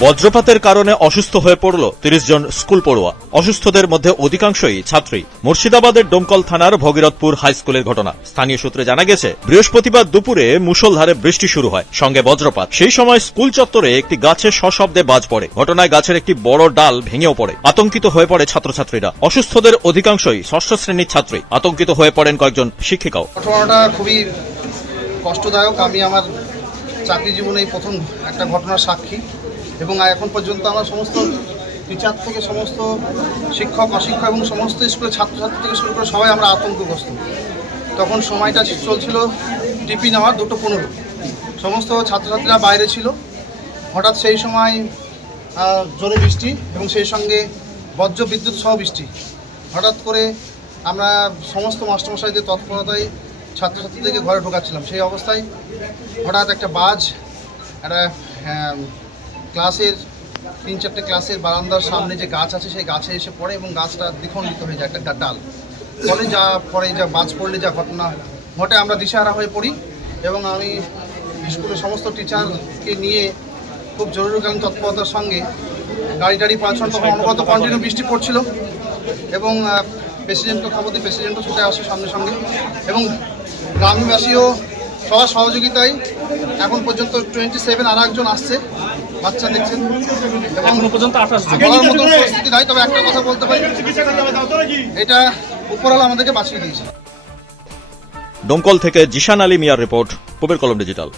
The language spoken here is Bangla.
বজ্রপাতের কারণে অসুস্থ হয়ে পড়ল তিরিশ জন স্কুল পড়ুয়া। অসুস্থদের মধ্যে অধিকাংশই ছাত্রী। মুর্শিদাবাদের ডোমকল থানার ভগীরথপুর হাই স্কুলের ঘটনা। স্থানীয় সূত্রে জানা গেছে, বৃহস্পতিবার দুপুরে মুষলধারে বৃষ্টি শুরু হয়, সঙ্গে বজ্রপাত। সেই সময় স্কুল চত্বরে একটি গাছে সশব্দে বাজ পড়ে। ঘটনায় গাছের একটি বড় ডাল ভেঙেও পড়ে। আতঙ্কিত হয়ে পড়ে ছাত্রছাত্রীরা। অসুস্থদের অধিকাংশই ষষ্ঠ শ্রেণির ছাত্রী। আতঙ্কিত হয়ে পড়েন কয়েকজন শিক্ষিকাও। খুবই কষ্টদায়ক। আমি আমার চাকরি জীবনে প্রথম একটা ঘটনার সাক্ষী। এবং এখন পর্যন্ত আমরা সমস্ত টিচার থেকে সমস্ত শিক্ষক, অশিক্ষক এবং সমস্ত স্কুলের ছাত্রছাত্রী থেকে শুরু করে সবাই আমরা আতঙ্কগ্রস্ত। তখন সময়টা চলছিল টিপি নেওয়ার দুটো পনেরো। সমস্ত ছাত্রছাত্রীরা বাইরে ছিল। হঠাৎ সেই সময় জোরে বৃষ্টি এবং সেই সঙ্গে বজ্র বিদ্যুৎ সহ বৃষ্টি। হঠাৎ করে আমরা সমস্ত মাস্টারমশাইদের তৎপরতায় ছাত্রছাত্রীদেরকে ঘরে ঢোকাচ্ছিলাম, সেই অবস্থায় হঠাৎ একটা বাজ, একটা ক্লাসের, তিন চারটে ক্লাসের বারান্দার সামনে যে গাছ আছে, সেই গাছে এসে পড়ে এবং গাছটা দ্বিখণ্ডিত হয়ে যায়, একটা ডাল। ফলে যা, পরে যা বাজ পড়লে যা ঘটনা, ঘটে আমরা দিশাহারা হয়ে পড়ি এবং আমি স্কুলের সমস্ত টিচারকে নিয়ে খুব জরুরিকালীন তৎপরতার সঙ্গে গাড়ি টাড়ি পাঁচশন তখন কন্টিনিউ বৃষ্টি পড়ছিল এবং প্রেসিডেন্টকে খবর দিয়ে প্রেসিডেন্টও ছুটে আসে সঙ্গে সঙ্গে এবং গ্রামবাসীও সবার সহযোগিতায় এখন পর্যন্ত টোয়েন্টি সেভেন আর একজন আসছে। বাচ্চা দেখছেন? এবং পর্যন্ত আঠাশ বলার মতো পরিস্থিতি নাই তবে একটা কথা বলতে পারি। এটা উপরওয়ালা আমাদেরকে বাঁচিয়ে দিয়েছে। ডোমকল থেকে জিশান আলী মিয়ার রিপোর্ট পবের কলম ডিজিটাল।